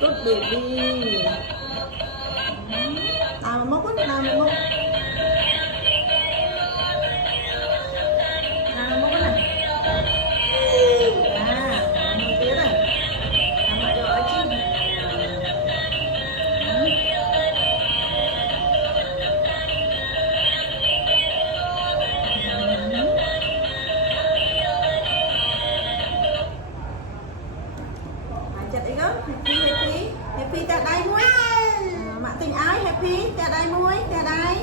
Good baby. Nào mốc á, nào mốc. Nào mốc á này. Một tiếng này. Làm lại rồi chứ. Chặt đi không? Happy chặt đây muối. Mạ tình ái Happy chặt đây muối, chặt đây.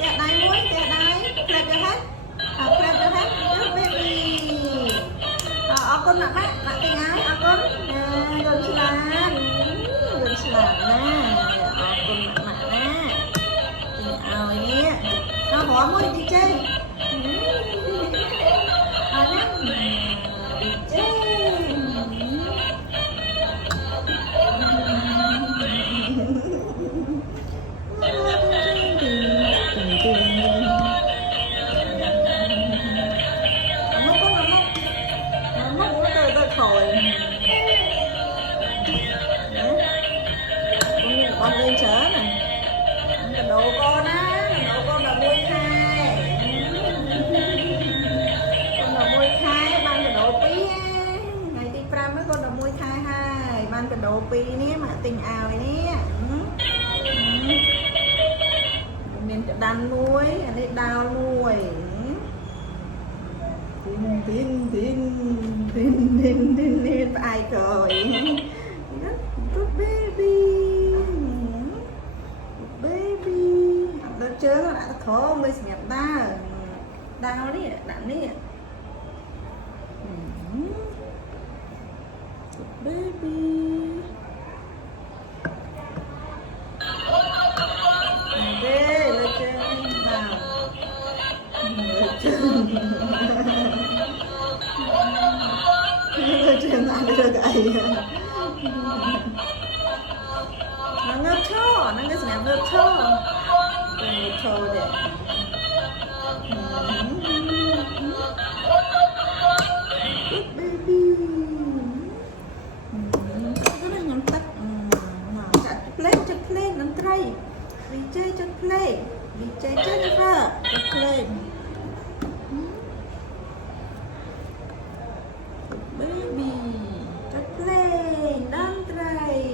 Chặt đây muối, chặt đây. Clap your hand. Clap your hand. Good baby. Con mạ tình ái, con. Gần slan nè. Con mạ nè. Tình ái nhé. Nó bỏ muối đi chơi. Con lên chớ này, cái đồ con á, đồ con là môi khai, con là môi khai, ban cái đồ pí á, ngày đi pram mấy con là môi khai hai, ban cái đồ pí nè mà tình ảo nè, nên cái đàn nuôi, anh ấy đào nuôi, tin ai cười, good baby. Chơi nó đã khó mới xem ta đau đi nặng đi baby đây lên chơi vào lên chơi nào được cái nó ngớp cho nó cái xem ngớp cho thôi để good baby rất là nhắm tắt cho play nắm tay đi chơi cho play đi chơi Jennifer cho play baby cho play nắm tay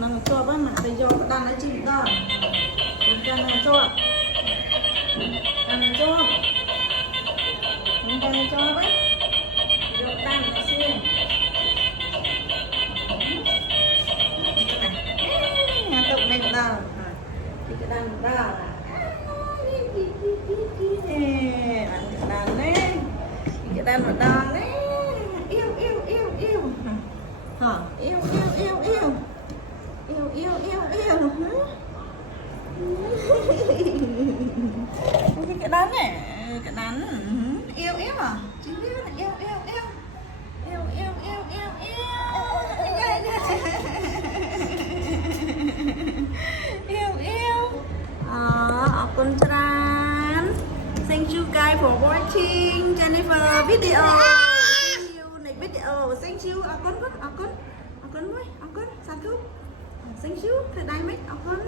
năng cho bác mà thầy cho đang lấy chim con đang cho bác cho đang là xuyên nhà tụng này đâu thì cái đàn đâu đàn đấy cái đàn mà đàn đấy yêu hả yêu cái đàn này cái đàn yêu à chứ yêu con tran thank you guys for watching Jennifer video see you next video thank you con mới con satu thank you thầy đai mấy con